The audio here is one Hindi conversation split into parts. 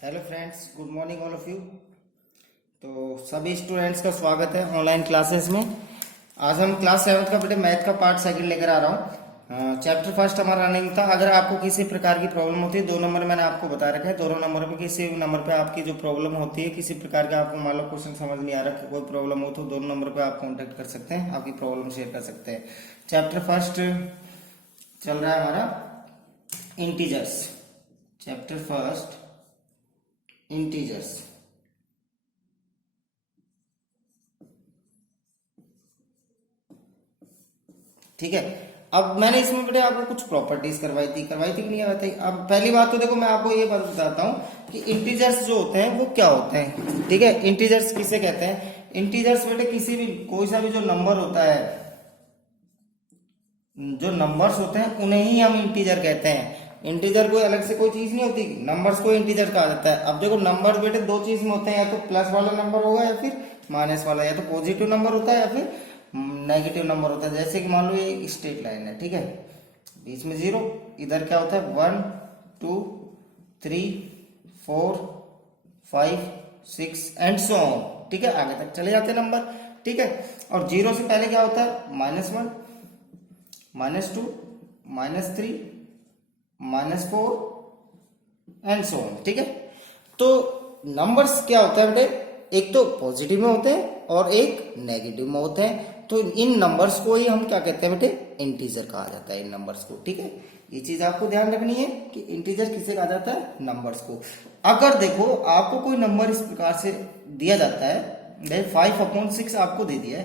Hello friends, good morning all of you. तो सभी स्टूडेंट्स का स्वागत है ऑनलाइन क्लासेस में। आज हम क्लास 7 का बेटे मैथ का पार्ट सेकंड लेकर आ रहा हूँ। चैप्टर फर्स्ट हमारा रनिंग था। अगर आपको किसी प्रकार की प्रॉब्लम होती है, 2 नंबर मैंने आपको बता रखा है, दोनों नंबर पे किसी भी नंबर पे आपकी जो प्रॉब्लम होती है, किसी प्रकार का आपको मान लो क्वेश्चन समझ नहीं आ रहा, कोई प्रॉब्लम हो तो दोनों नंबर पे आप कॉन्टेक्ट कर सकते हैं, आपकी प्रॉब्लम शेयर कर सकते हैं। चैप्टर फर्स्ट चल रहा है हमारा इंटीजर्स। Chapter first integers. ठीक है। अब मैंने इसमें बेटे आपको कुछ प्रॉपर्टीज करवाई थी कि नहीं करवाई थी। अब पहली बात तो देखो, मैं आपको ये बात बताता हूँ कि इंटीजर्स जो होते हैं वो क्या होते हैं। ठीक है, इंटीजर्स किसे कहते हैं? इंटीजर्स बेटे किसी भी कोई सा भी जो नंबर होता है, जो नंबर्स होते हैं उन्हें ही हम इंटीजर कहते हैं। इंटीजर कोई अलग से कोई चीज नहीं होती, नंबर्स को इंटीजर कहा जाता है। अब देखो, नंबर बेटे दो चीज में होते हैं, या तो प्लस वाला नंबर होगा या फिर माइनस वाला, या तो पॉजिटिव नंबर होता है या फिर नेगेटिव नंबर होता है। जैसे कि मान लो ये स्ट्रेट लाइन है, ठीक है, बीच में 0, इधर क्या होता है 1 2 3 4 5 6 एंड सो ऑन। ठीक है, आगे तक चले जाते हैं नंबर। ठीक है, और 0 से पहले क्या होता है -1 -2 -3 -4 एंड सो ऑन। ठीक है, तो नंबर्स क्या होता है बेटे, एक तो पॉजिटिव में होते हैं और एक नेगेटिव में होते हैं। तो इन नंबर्स को ही हम क्या कहते हैं बेटे, इंटीजर कहा जाता है इन नंबर्स को। ठीक है, ये चीज आपको ध्यान रखनी है कि इंटीजर किसे कहा जाता है, नंबर्स को। अगर देखो आपको कोई नंबर इस प्रकार से दिया जाता है, 5/6 आपको दे दिया है,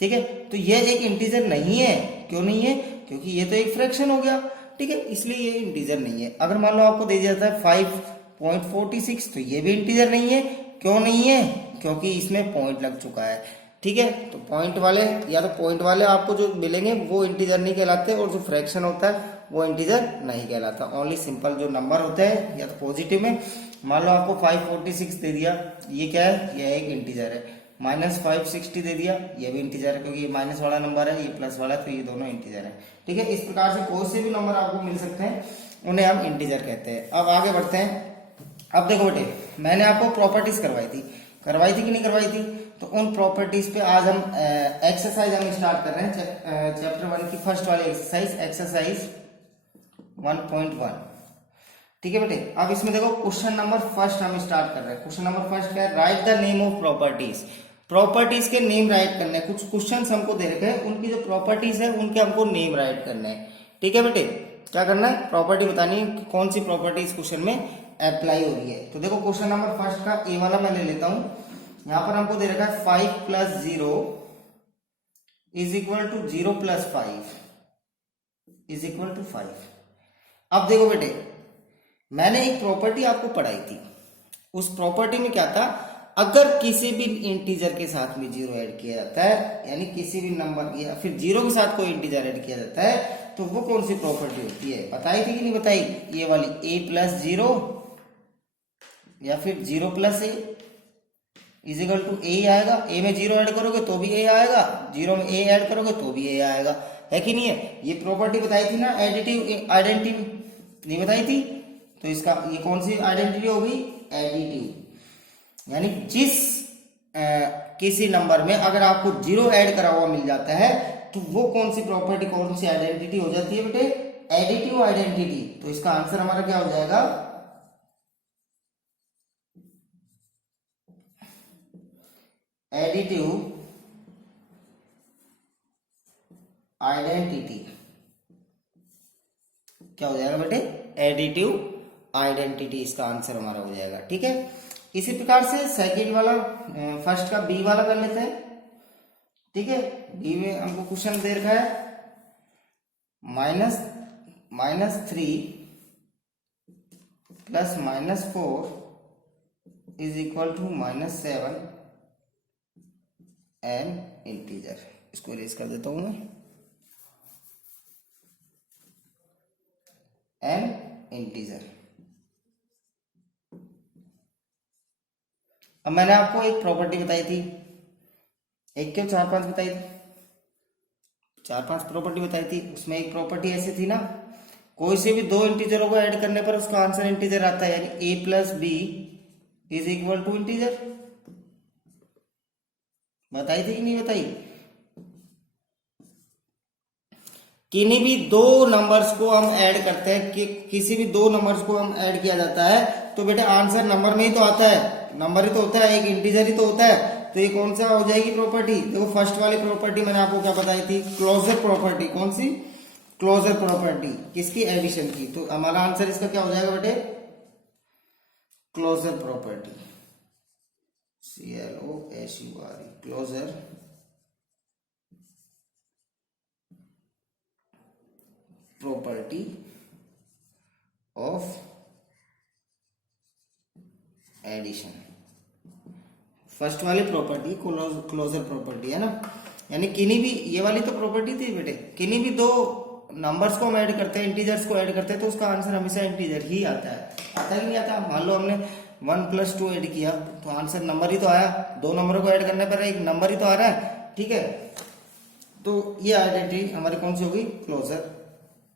ठीक है, तो ये एक इंटीजर नहीं है। क्यों नहीं है? क्योंकि ये तो एक फ्रैक्शन हो गया। ठीक है, इसलिए ये इंटीजर नहीं है। अगर मान लो आपको दे दिया जाता है 5.46, तो ये भी इंटीजर नहीं है। क्यों नहीं है? क्योंकि इसमें पॉइंट लग चुका है। ठीक है, तो पॉइंट वाले या तो पॉइंट वाले आपको जो मिलेंगे वो इंटीजर नहीं कहलाते, और जो फ्रैक्शन होता है वो इंटीजर नहीं कहलाता। ओनली सिंपल जो नंबर होते हैं, या तो पॉजिटिव में मान लो आपको 546 दे दिया, ये क्या है, ये एक इंटीजर है। -560 दे दिया, ये भी इंटीजर है, क्योंकि ये माइनस वाला नंबर है, ये प्लस वाला है, तो ये दोनों इंटीजर है। ठीक है, इस प्रकार से कोई से भी नंबर आपको मिल सकते हैं, उन्हें हम इंटीजर कहते हैं। अब आगे बढ़ते हैं। अब देखो बेटे, मैंने आपको प्रॉपर्टीज करवाई थी कि नहीं करवाई थी? तो उन प्रॉपर्टीज पे आज हम एक्सरसाइज हम स्टार्ट कर रहे हैं। चैप्टर 1 की फर्स्ट वाली एक्सरसाइज 1.1। ठीक है बेटे, अब इसमें देखो क्वेश्चन नंबर फर्स्ट हम स्टार्ट कर रहे हैं। क्वेश्चन नंबर फर्स्ट क्या है? Right the name of properties. Properties के नेम राइट करने हैं। कुछ क्वेश्चंस हमको दे रखे हैं, उनकी जो प्रॉपर्टीज है उनके हमको नेम राइट करने हैं। ठीक है बेटे, क्या करना है, प्रॉपर्टी बतानी है कि कौन सी प्रॉपर्टी इस क्वेश्चन में अप्लाई हो रही है। तो देखो, क्वेश्चन नंबर फर्स्ट का ए वाला मैं ले लेता हूं। यहां पर हमको दे रखा है 5 + 0 = 0 + 5 = 5। अब देखो बेटे, मैंने एक प्रॉपर्टी आपको पढ़ाई थी। उस प्रॉपर्टी में क्या था, अगर किसी भी इंटीजर के साथ में 0 ऐड किया जाता है, यानी किसी भी नंबर या फिर 0 के साथ कोई इंटीजर ऐड किया जाता है, तो वो कौन सी प्रॉपर्टी होती है? बताई थी कि नहीं बताई? ये वाली a + 0 या फिर 0 + a = a ही आएगा। a में 0 ऐड करोगे तो भी a आएगा, 0 में a ऐड करोगे तो भी a आएगा, है कि नहीं है? ये प्रॉपर्टी बताई थी ना, एडिटिव आइडेंटिटी, नहीं बताई थी? तो इसका ये कौन सी आइडेंटिटी होगी? एडिटिव। यानी जिस किसी नंबर में अगर आपको 0 ऐड करा हुआ मिल जाता है, तो वो कौन सी प्रॉपर्टी, कौन सी आइडेंटिटी हो जाती है बेटे? Additive identity. तो इसका आंसर हमारा क्या हो जाएगा? Additive identity. क्या हो जाएगा बेटे? एडिटिव आइडेंटिटी इसका आंसर हमारा हो जाएगा। ठीक है, इसी प्रकार से सेकंड वाला, फर्स्ट का बी वाला कर लेते हैं। ठीक है, बी में हमको क्वेश्चन दे रखा है -3 + -4 = -7 एन इंटीजर। इसको इरेज कर देता हूं मैं, एन इंटीजर। अब मैंने आपको एक प्रॉपर्टी बताई थी, एक क्यों 4-5 बताई थी, 4-5 प्रॉपर्टी बताई थी। उसमें एक प्रॉपर्टी ऐसी थी ना कोई से भी दो इंटीजरों को ऐड करने पर उसका आंसर इंटीजर आता है, यानी a plus b is equal to integer. बताई थी कि नहीं बताई? किन्हीं भी दो नंबर्स को हम ऐड करते हैं कि किसी भी दो नंबर्स को हम ऐड किया जाता है तो बेटा आंसर नंबर में ही तो आता है, नंबर ही तो होता है, एक इंटीजर ही तो होता है। तो ये कौन सा हो जाएगी प्रॉपर्टी? देखो फर्स्ट वाली प्रॉपर्टी मैंने आपको क्या बताई थी, क्लोजर प्रॉपर्टी। कौन सी? Closure property. किसकी? एडिशन की। तो हमारा आंसर इसका क्या हो जाएगा बेटे? Closure property, CLOSURE, closure property of addition. First वाली प्रॉपर्टी क्लोजर प्रॉपर्टी है ना, यानी किन्हीं भी, ये वाली तो प्रॉपर्टी थी बेटे, किन्हीं भी दो नंबर्स को हम ऐड करते हैं, इंटीजर्स को ऐड करते हैं तो उसका आंसर हमेशा इंटीजर ही आता है। आता है कि नहीं आता? मान लो हमने 1 + 2 ऐड किया तो आंसर नंबर ही तो आया, दो नंबरों को ऐड करने पर एक नंबर ही तो आ रहा है, ठीक है। तो ये आइडेंटिटी हमारी कौन सी होगी? Closure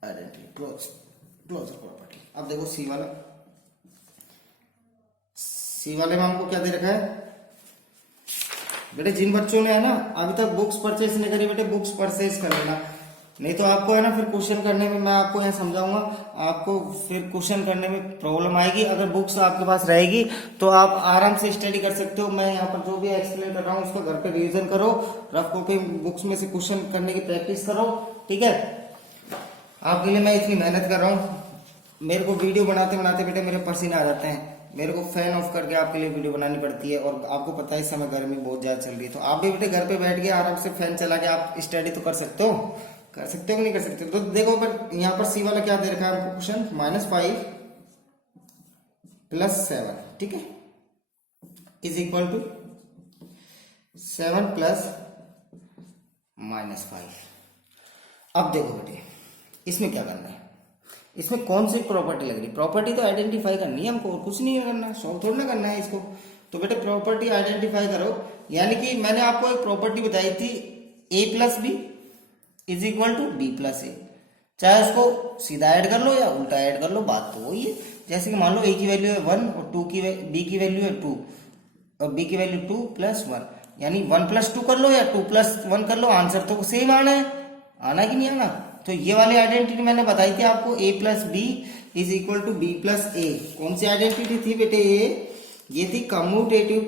identity, closure property. अब देखो सी वाला, सी वाले में हमको क्या दे रखा है बेटे? जिन बच्चों ने है ना अभी तक बुक्स परचेज नहीं करी बेटे, बुक्स परचेज कर लेना, नहीं तो आपको है ना फिर क्वेश्चन करने में, मैं आपको यहाँ समझाऊंगा, आपको फिर क्वेश्चन करने में प्रॉब्लम आएगी। अगर बुक्स आपके पास रहेगी तो आप आराम से स्टडी कर सकते हो। मैं यहाँ पर जो भी एक्सप्लेन कर रहा हूँ उसको घर पे रिवीजन करो, रफ कॉपी बुक्स में से क्वेश्चन करने की प्रैक्टिस करो, ठीक है। आपके लिए मैं इतनी मेहनत कर रहा हूँ, मेरे को वीडियो बनाते बनाते बेटे मेरे पसीने आ जाते हैं, मेरे को फैन ऑफ करके आपके लिए वीडियो बनानी पड़ती है। और आपको पता है इस समय गर्मी बहुत ज्यादा चल रही है, तो आप भी बेटे घर पे बैठ के आराम से फैन चला के आप स्टडी तो कर सकते हो, कर सकते हो कि नहीं कर सकते? तो देखो पर यहाँ पर सी वाला क्या दे रखा है हमको क्वेश्चन, -5 + 7, ठीक है, इज इक्वल टू 7 + -5। अब देखो बेटे इसमें क्या करना है, इसमें कौन सी प्रॉपर्टी लग रही? प्रॉपर्टी तो आइडेंटिफाई करनी है हमको, और कुछ नहीं करना, सॉल्व थोड़ा ना करना है इसको। तो बेटे प्रॉपर्टी आइडेंटिफाई करो, यानी कि मैंने आपको एक प्रॉपर्टी बताई थी a + b is equal to b + a। चाहे उसको सीधा ऐड कर लो या उल्टा ऐड कर लो, बात तो वही है। जैसे कि मान लो a की वैल्यू है 1 और b की वैल्यू है 2 और b की वैल्यू 2 + 1, यानी 1 + 2 कर लो या 2 + 1 कर लो, आंसर तो सेम आना है, आना कि नहीं आना? तो ये वाली आइडेंटिटी मैंने बताई थी आपको, a + b is equal to b + a। कौन सी आइडेंटिटी थी बेटे? ये थी कम्यूटेटिव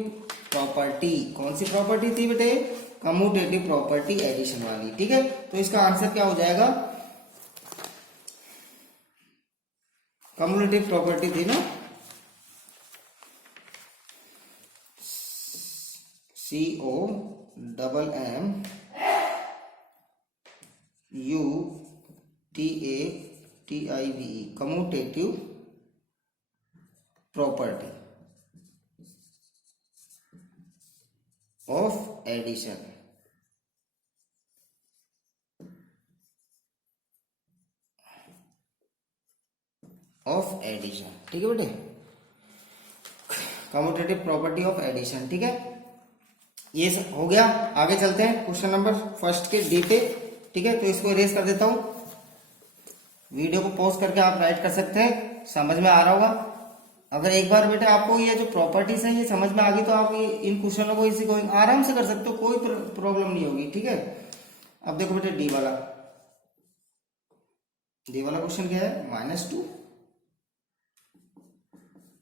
प्रॉपर्टी। कौन सी प्रॉपर्टी थी बेटे? कम्यूटेटिव प्रॉपर्टी एडिशन वाली, ठीक है। तो इसका आंसर क्या हो जाएगा? कम्यूटेटिव प्रॉपर्टी थी ना, COMMUTATIVE, commutative property of addition. Of addition, ठीक है बेटे, कम्यूटेटिव प्रॉपर्टी ऑफ एडिशन, ठीक है। ये हो गया। आगे चलते हैं क्वेश्चन नंबर फर्स्ट के डी पे, ठीक है। तो इसको इरेज कर देता हूं, वीडियो को पॉज करके आप राइट कर सकते हैं, समझ में आ रहा होगा। अगर एक बार बेटे आपको ये जो प्रॉपर्टीज है ये समझ में आ गई तो आप इन क्वेश्चनों को इसी को आराम से कर सकते हो, कोई प्रॉब्लम नहीं होगी, ठीक है। अब देखो बेटे डी वाला क्वेश्चन क्या है? -2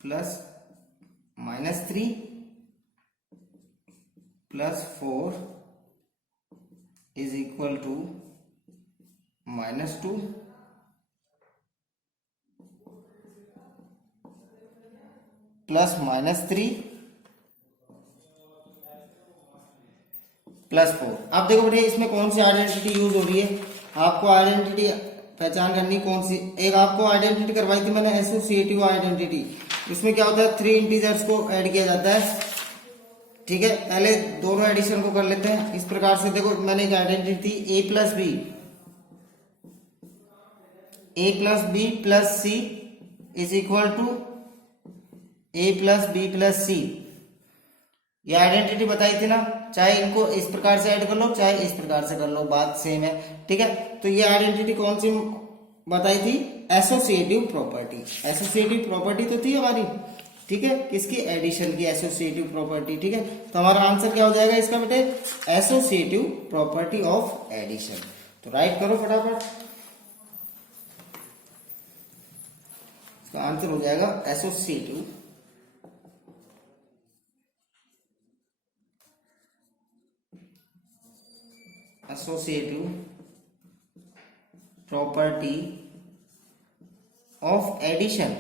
+ -3 + 4 इज इक्वल टू -2 + -3 + 4। अब देखो बेटे इसमें कौन सी आइडेंटिटी यूज हो रही है, आपको आइडेंटिटी पहचान करनी कौन सी। एक आपको आइडेंटिटी करवाई थी मैंने, एसोसिएटिव आइडेंटिटी। इसमें क्या होता है? 3 इंटीजर्स को ऐड किया जाता है, ठीक है। पहले दोनों एडिशन को कर लेते हैं इस प्रकार से। देखो मैंने एक identity a + b + c is equal to a + b + c, ये आइडेंटिटी बताई थी ना। चाहे इनको इस प्रकार से ऐड कर लो चाहे इस प्रकार से कर लो, बात सेम है, ठीक है। तो ये आइडेंटिटी कौन सी बताई थी? Associative property. एसोसिएटिव प्रॉपर्टी तो थी हमारी, ठीक है, किसकी, एडिशन की एसोसिएटिव प्रॉपर्टी, ठीक है। तो हमारा आंसर क्या हो जाएगा इसका बेटे, एसोसिएटिव प्रॉपर्टी ऑफ एडिशन। तो राइट करो फटाफट, इसका आंसर हो जाएगा associative property of addition.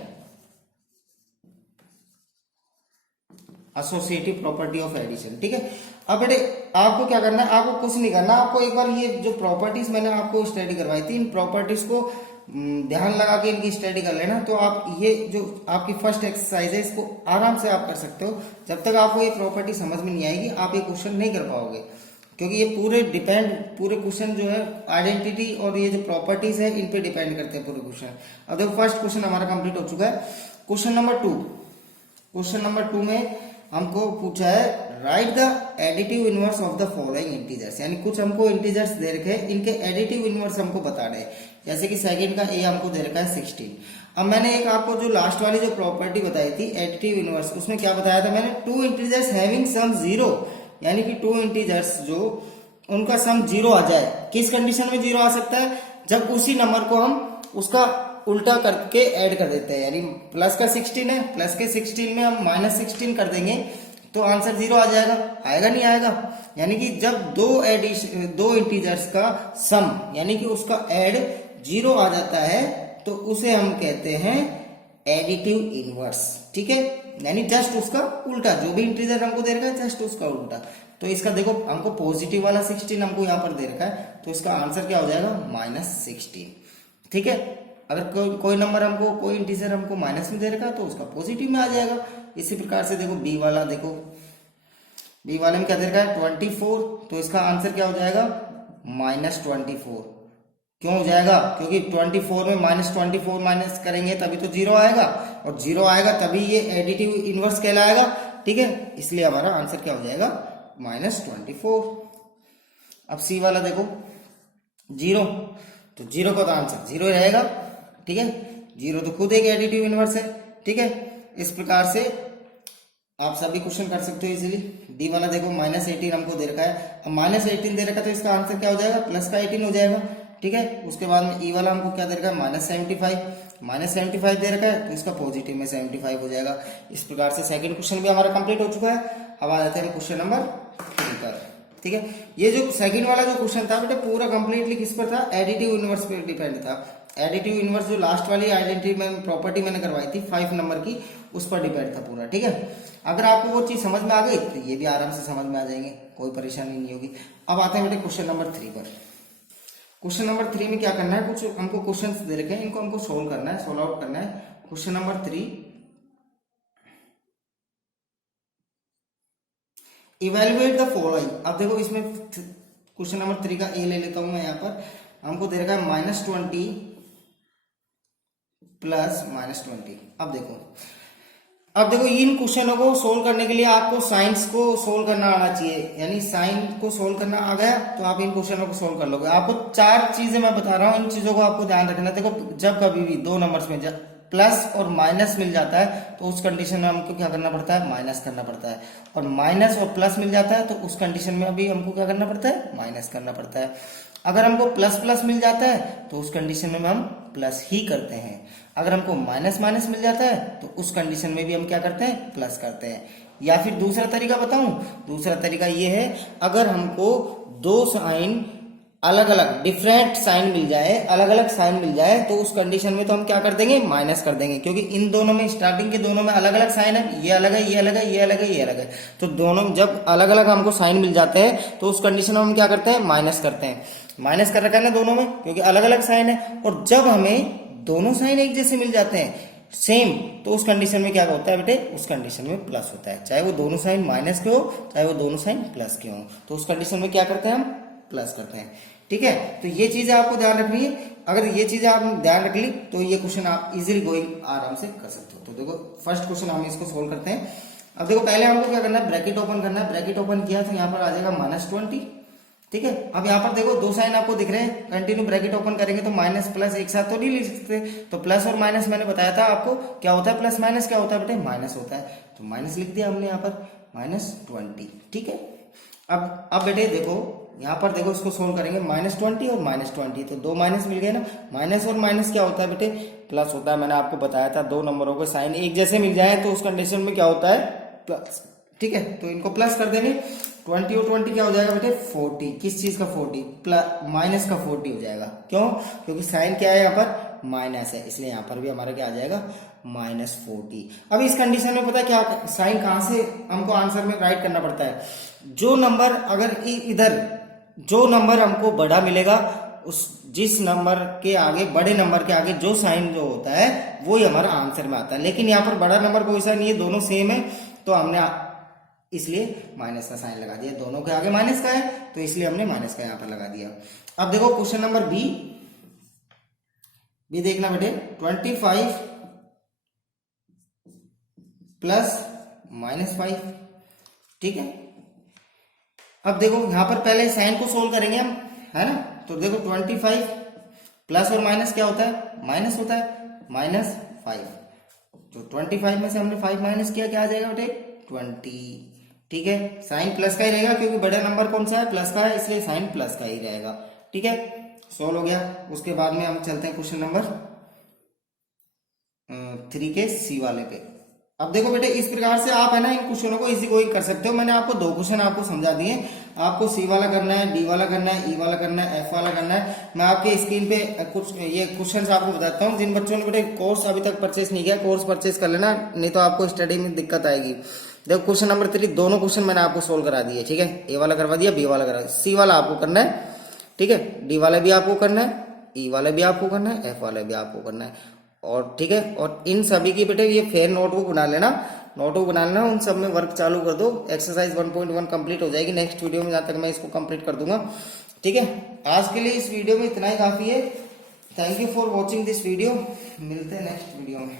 Associative property of addition, ठीक है। अब बेटे आपको क्या करना है, आपको कुछ नहीं करना, आपको एक बार ये जो प्रॉपर्टीज मैंने आपको स्टडी करवाई थी, इन प्रॉपर्टीज को ध्यान लगा के इनकी स्टडी कर लेना। तो आप ये जो आपकी फर्स्ट एक्सरसाइज है इसको आराम से आप कर सकते हो। जब तक आपको ये प्रॉपर्टी समझ में नहीं आएगी आप ये क्वेश्चन नहीं कर पाओगे, क्योंकि ये पूरे क्वेश्चन जो है आइडेंटिटी और ये जो प्रॉपर्टीज है इन पे डिपेंड करते हैं पूरे क्वेश्चन। अब देखो फर्स्ट क्वेश्चन हमारा कंप्लीट हो चुका है। क्वेश्चन नंबर 2 में हमको पूछा है right the additive inverse of the following integers, यानी कुछ हमको इंटीजर्स दे रखे हैं, इनके एडिटिव इनवर्स हमको बता रहे हैं। जैसे कि सेकंड का ए हमको दे रखा है 16। अब मैंने एक आपको जो लास्ट वाली जो प्रॉपर्टी बताई थी एडिटिव इनवर्स, उसमें क्या बताया था मैंने, 2 इंटीजर्स हैविंग सम 0, यानी कि 2 इंटीजर्स जो उनका सम 0 आ जाए। किस कंडीशन में 0 आ सकता है, जब उसी नंबर को हम उसका उल्टा करके ऐड कर देते हैं। यानी प्लस का 16 है, प्लस के 16 में हम -16 कर देंगे तो आंसर 0 आ जाएगा, आएगा नहीं आएगा। यानी कि जब दो इंटीजर्स का सम यानी कि उसका ऐड 0 आ जाता है तो उसे हम कहते हैं एडिटिव इनवर्स, ठीक है। यानी जस्ट उसका उल्टा, जो भी इंटीजर हमको दे रखा है जस्ट उसका उल्टा। तो इसका देखो हमको पॉजिटिव वाला 16 हमको यहाँ पर दे रखा है, तो इसका आंसर क्या हो जाएगा -16, ठीक है। अगर कोई नंबर हमको, कोई इंटीजर हमको माइनस में दे रखा है तो उसका पॉजिटिव में आ जाएगा। इसी प्रकार से देखो बी वाला, देखो बी वाले में क्या दे रखा है 24, तो इसका आंसर क्या हो जाएगा -24। क्यों हो जाएगा, क्योंकि 24 में -24 माइनस करेंगे तभी तो 0 आएगा, और 0 आएगा तभी ये एडिटिव इनवर्स कहलाएगा, ठीक है। इसलिए हमारा आंसर क्या हो जाएगा -24। अब सी वाला देखो 0, तो 0 का तो आंसर 0 रहेगा, ठीक है। 0 तो खुद एक एडिटिव इनवर्स है, ठीक है। इस प्रकार से आप सभी क्वेश्चन कर सकते हो इजीली। डी वाला देखो -18 हमको दे रखा है, अब -18 दे रखा है तो इसका आंसर क्या हो जाएगा प्लस का 18 हो जाएगा, ठीक है। उसके बाद में ई वाला हमको क्या दे रखा है -75 दे रखा है तो इसका पॉजिटिव में 75 हो जाएगा। इस प्रकार से सेकंड क्वेश्चन भी हमारा कंप्लीट हो चुका है। अब आ जाते हैं क्वेश्चन नंबर 3 पर, ठीक है। ये जो सेकंड वाला जो क्वेश्चन था बेटा पूरा कंप्लीटली किस पर था, एडिटिव इनवर्स पर डिपेंड था। एडिटिव इनवर्स जो लास्ट वाली आइडेंटिटी में प्रॉपर्टी मैंने करवाई थी 5 नंबर की, उस पर डिपेंड था पूरा, ठीक है। अगर आपको वो चीज समझ में आ गई तो ये भी आराम से समझ में आ जाएंगे, कोई परेशानी नहीं होगी। अब आते हैं बेटे क्वेश्चन नंबर 3 पर। क्वेश्चन नंबर 3 में क्या करना है, कुछ हमको क्वेश्चंस दे रखे हैं, इनको हमको सोल्व करना है, सोल्व आउट करना है। Question number 3, evaluate the following. अब देखो इसमें क्वेश्चन नंबर 3 का ए ले लेता हूं मैं, यहाँ पर हमको दे रखा है -20 प्लस -20। अब देखो इन क्वेश्चनों को सोल्व करने के लिए आपको साइंस को सोल्व करना आना चाहिए, यानी साइन को सोल्व करना आ गया तो आप इन क्वेश्चनों को सोल्व कर लोगे। आपको 4 चीजें मैं बता रहा हूं, इन चीजों को आपको ध्यान रखना। देखो जब कभी भी 2 नंबर्स में प्लस और माइनस मिल जाता है तो उस कंडीशन में हमको क्या करना पड़ता है, माइनस करना पड़ता है। और माइनस और प्लस मिल जाता है तो उस कंडीशन में अभी हमको क्या करना पड़ता है, माइनस करना पड़ता है। अगर हमको प्लस प्लस मिल जाता है तो उस कंडीशन में हम प्लस ही करते हैं। अगर हमको माइनस माइनस मिल जाता है तो उस कंडीशन में भी हम क्या करते हैं, प्लस करते हैं। या फिर दूसरा तरीका बताऊं, दूसरा तरीका ये है, अगर हमको 2 साइन अलग अलग डिफरेंट साइन मिल जाए, अलग अलग साइन मिल जाए तो उस कंडीशन में तो हम क्या कर देंगे, माइनस कर देंगे, क्योंकि इन दोनों में स्टार्टिंग के दोनों में अलग अलग साइन है, ये अलग है, ये अलग है, ये अलग है, ये अलग है। तो दोनों जब अलग अलग हमको साइन मिल जाते हैं तो उस कंडीशन में हम क्या करते हैं, माइनस करते हैं। माइनस कर रखा है ना दोनों में, क्योंकि अलग अलग साइन है। और जब हमें दोनों साइन एक जैसे मिल जाते हैं सेम, तो उस कंडीशन में क्या होता है बेटे, उस कंडीशन में प्लस होता है। चाहे वो दोनों साइन माइनस के हो, चाहे वो दोनों साइन प्लस के हो, तो उस कंडीशन में क्या करते हैं, हम प्लस करते हैं, ठीक है। तो ये चीजें आपको ध्यान रखनी है। अगर ये चीजें आप ध्यान रख ली तो ये क्वेश्चन आप इजीली गोइंग आराम से कर सकते हो। तो देखो फर्स्ट क्वेश्चन हम इसको सोल्व करते हैं। अब देखो पहले हमको क्या करना है, ब्रैकेट ओपन करना है। ब्रैकेट ओपन किया तो यहाँ पर आ जाएगा -20, ठीक है। अब यहाँ पर देखो दो साइन आपको दिख रहे हैं, कंटिन्यू ब्रैकेट ओपन करेंगे तो माइनस प्लस एक साथ तो नहीं लिख सकते, तो प्लस और माइनस मैंने बताया था आपको क्या होता है, प्लस माइनस क्या होता है बेटे, माइनस होता है, तो माइनस लिख दिया हमने यहाँ पर -20। ठीक है। अब बेटे देखो यहाँ पर देखो इसको सोल्व करेंगे, -20 और -20 तो दो माइनस मिल गए ना, माइनस और माइनस क्या होता है बेटे, प्लस होता है। मैंने आपको बताया था दो नंबरों के साइन एक जैसे मिल जाए तो उस कंडीशन में क्या होता है, प्लस। ठीक है, तो इनको प्लस कर देंगे, 20 और 20 क्या हो जाएगा बेटे 40, किस चीज का 40, प्लस माइनस का 40 हो जाएगा, क्यों, क्योंकि साइन क्या है यहाँ पर माइनस है, इसलिए यहाँ पर भी हमारा क्या आ जाएगा -40। अब इस कंडीशन में पता है क्या साइन कहां से हमको आंसर में राइट करना पड़ता है, जो नंबर अगर इधर जो नंबर हमको बड़ा मिलेगा उस जिस नंबर के आगे, बड़े नंबर के आगे जो साइन जो होता है वो ही हमारा आंसर में आता है, लेकिन यहाँ पर बड़ा नंबर कोई सा नहीं है, दोनों सेम है, तो हमने इसलिए माइनस का साइन लगा दिया, दोनों के आगे माइनस का है तो इसलिए हमने माइनस का यहाँ पर लगा दिया। अब देखो क्वेश्चन नंबर बी देखना बेटे, 25 प्लस -5। ठीक है। अब देखो यहां पर पहले साइन को सोल्व करेंगे हम, है ना, तो देखो 25 प्लस और माइनस क्या होता है, माइनस होता है, -5, तो 25 में से हमने 5 माइनस किया, क्या आ जाएगा बेटे 20। ठीक है, साइन प्लस का ही रहेगा क्योंकि बड़ा नंबर कौन सा है, प्लस का है, इसलिए साइन प्लस का ही रहेगा। ठीक है, सोल्व हो गया। उसके बाद में हम चलते हैं क्वेश्चन नंबर 3 के सी वाले पे। अब देखो बेटे इस प्रकार से आप है ना इन क्वेश्चनों को इजी गोइंग कर सकते हो। मैंने आपको दो क्वेश्चन आपको समझा दिए, आपको सी वाला करना है, डी वाला करना है, ई वाला करना है, एफ वाला करना है। मैं आपके स्क्रीन पे कुछ ये क्वेश्चन आपको बताता हूँ। जिन बच्चों ने बेटे कोर्स अभी तक परचेस नहीं किया, कोर्स परचेस कर लेना, नहीं तो आपको स्टडी में दिक्कत आएगी। देखो क्वेश्चन नंबर 3 दोनों क्वेश्चन मैंने आपको सोल्व करा दिए। ठीक है, ए वाला करवा दिया, बी वाला करा दिया, सी वाला आपको करना है। ठीक है, डी वाला भी आपको करना है, ई वाला भी आपको करना है, एफ वाला भी आपको करना है। और ठीक है, और इन सभी की बेटे ये फेयर नोटबुक बना लेना, नोटबुक बना लेना, उन सब में वर्क चालू कर दो। एक्सरसाइज 1.1 कंप्लीट हो जाएगी नेक्स्ट वीडियो में, जहां तक मैं इसको कंप्लीट कर दूंगा। ठीक है, आज के लिए इस वीडियो में इतना ही काफी है। Thank you for watching this video, मिलते हैं नेक्स्ट वीडियो में।